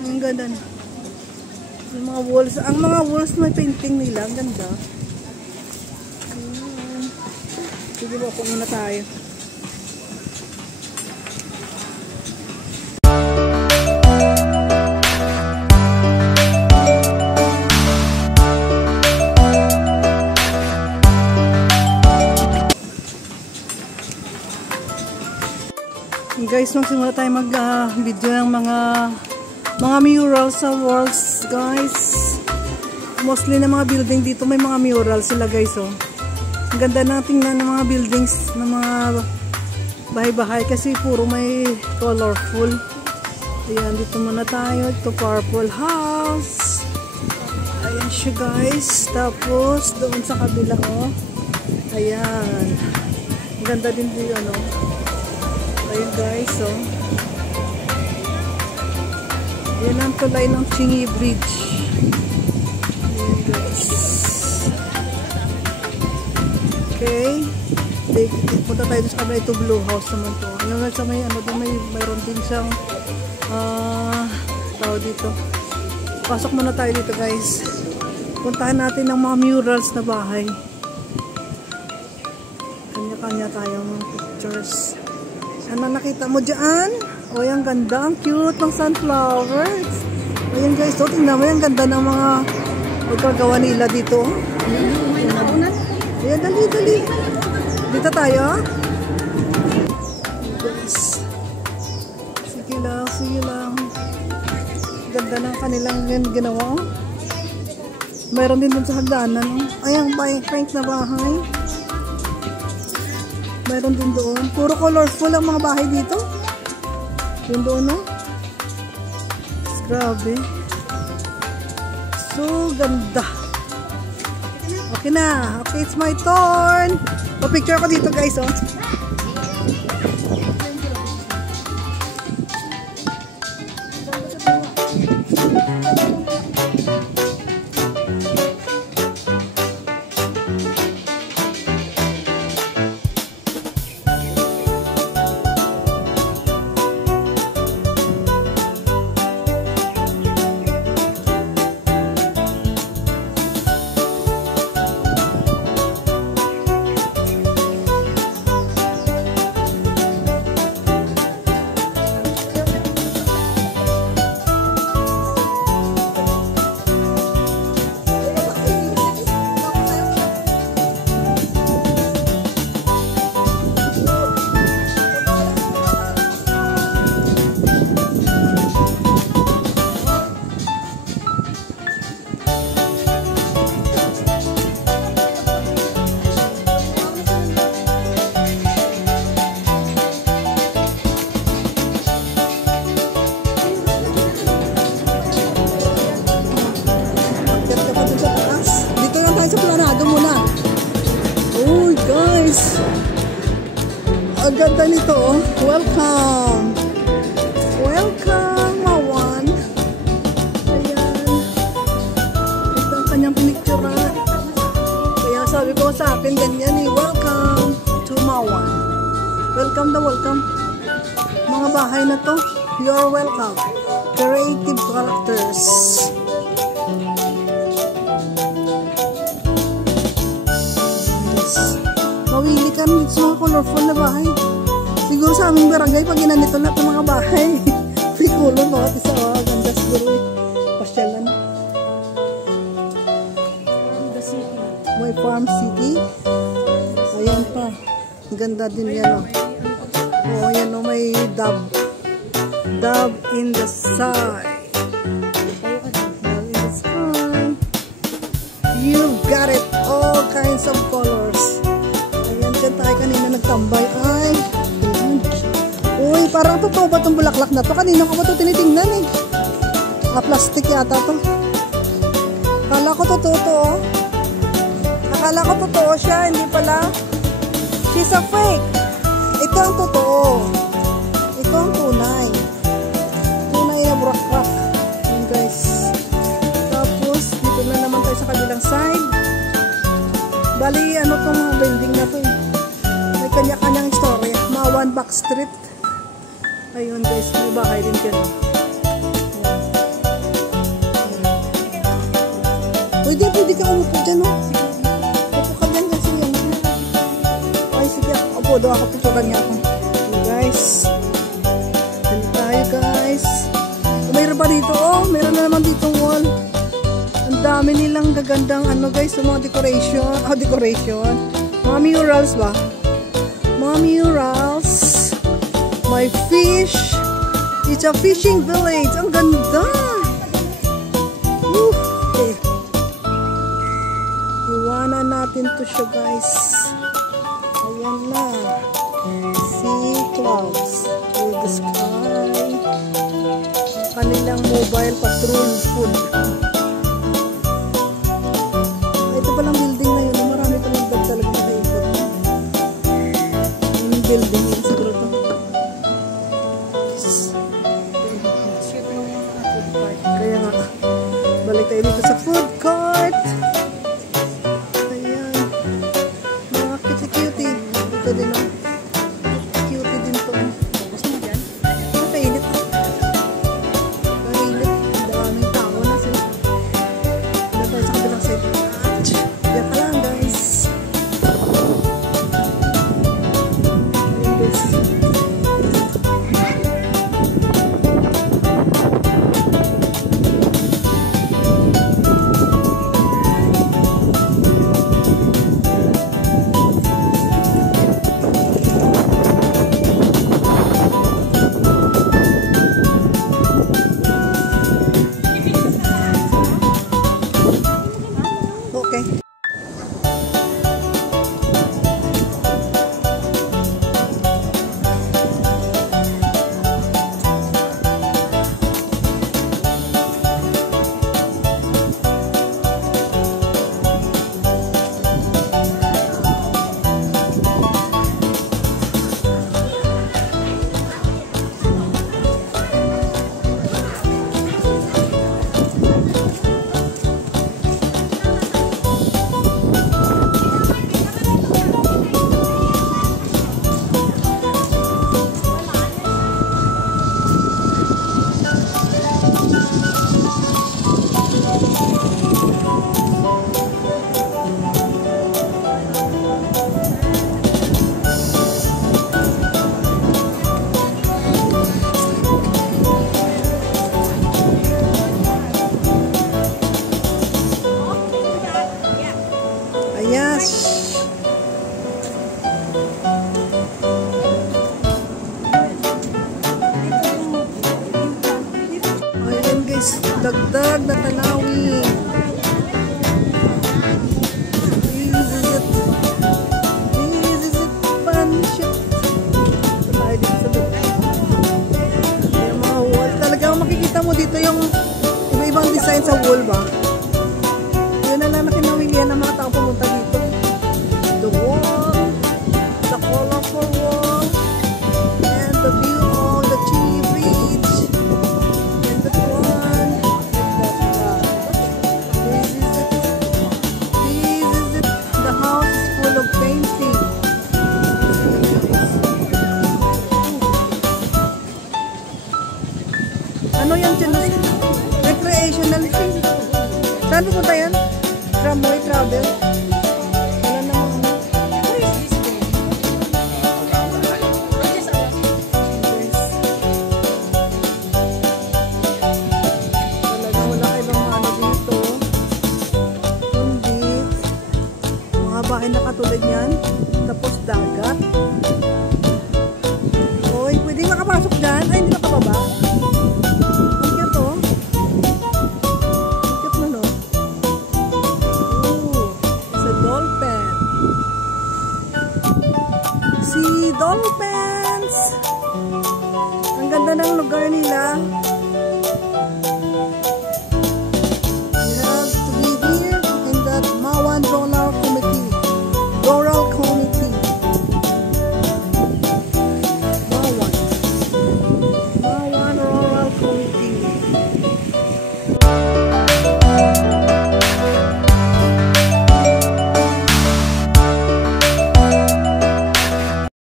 Ang ganda na. Yung mga walls. Ang mga walls may painting nila. Ang ganda. Ayan. Sige ba, kung muna tayo. Guys, magsimula tayo mag-video ng mga murals sa walls, guys. Mostly na mga building dito may mga murals sila, guys, oh. Ang ganda na tingnan ng mga buildings ng mga bahay-bahay kasi puro may colorful. Ayan, dito muna tayo. Ito purple house. Ayan siya, guys. Tapos doon sa kabila, oh. Ayan. Ang ganda din dito, ano. Ayun, guys, oh. Yan ang tulay ng Chingy Bridge. Ayun, guys. Okay. Punta tayo sa kabila. Ito blue house naman to. Yung sa may, ano doon, mayroon din siyang tao dito. Pasok muna tayo dito, guys. Puntahan natin ng mga murals na bahay. Kanya-kanya tayong pictures. Ano nakita mo dyan? O, yung ganda. Ang cute ng sunflowers. Ayan, guys. So, tingnan mo. Yung ganda ng mga pagkagawa nila dito. Ayan, dali, dali. Dito tayo. Guys. Sige lang, sige lang. Ganda ng kanilang ginawa. Mayroon din dun sa hagdanan. Ayan, paint na bahay. Mayroon din doon. Puro colorful ang mga bahay dito. Yung doon, no? Grabe. So, ganda. Okay na. Okay, it's my turn. Pa-picture ko dito, guys, oh. Ang ganda nito, oh. Welcome! Welcome, Mawan! Ayan. Ito ang kanyang pinictura. Kaya sabi ko sa akin, ganyan eh. Welcome to Mawan. Welcome na welcome. Mga bahay na to, you're welcome. Creative characters. Mawili ka rin sa mga colorful na bahay. Siguro sa aming barangay, pag ginanito na ito mga bahay, may color mga isa. Ganda siguro eh. Pasyalan. May farm city. Ayan pa. Ganda din yan. Oh, ayan o. May dove. Dove in the sky. Dove in the sky. You've got it. All kinds of colors. Diyan tayo kanina nagtambay. Ay, uy, parang totoo ba itong bulaklak na to? Kanina ko ba ito tinitingnan eh. Plastic yata to. Akala ko totoo to, oh. Akala ko totoo siya, hindi pala. She's a fake. Ito ang totoo. Ito ang tunay. Tunay na bulaklak. Yun, guys. Tapos, dito na naman tayo sa kabilang side. Bali, ano itong mga building na to eh. May kanya-kanyang istorya. Mawan Backstreet. Ayun, guys, may bahay din dyan. Pwede ka umupo dyan, oh. Upo ka dyan kasi yan. Ay, sige. Opo, doon ako. Picturean niya ako. Okay, guys. Dali tayo, guys. Mayroon pa dito, oh. Mayroon na naman dito wall. Ang dami nilang gagandang, ano, guys, yung mga decoration. Oh, decoration. Mga murals ba? Mga murals. My fish. It's a fishing village. Ang ganda. Okay. Iwanan natin to siya, guys. Ayan na. See clouds with the sky. Kanilang mobile patrol food. Ito palang building na yun. Marami palang dog talaga na ikot. Yung building yun siguro to. Kaya nga, balik tayo dito sa food court. Ayan. Mga cutie-cutie. Ito din, oh. Cutie din to. Gusto mo dyan? Kainit. Kainit. Daming tao na sila. Dito tayo sa kabilang side. Diyan ka lang, guys. Ayan, guys. Okay. Yes. Ayan, guys, dagdag na tanawin. This is it fun shit. Tayo dito sa dagdag. Ayan, mga wall. Talagang makikita mo dito yung iba-ibang design sa wall ba? Yun na lang nakinawilian ng mga tao pumunta dito. The wall, the colorful wall, and the view of the chimney bridge, and the one, this is it, the house is full of painting. Ano yan dyan? Recreational thing. Saan pupunta yan? Tramway travel? Wala namang ano. Talagang wala kayo bang ano dito. Kundi mga bahay na katulad yan. Tapos dagat. Oy, pwede makapasok dyan? Ay, hindi nakababa. Ang cute, oh. Cute mo, no? See dolphins! Ang ganda ng lugar nila.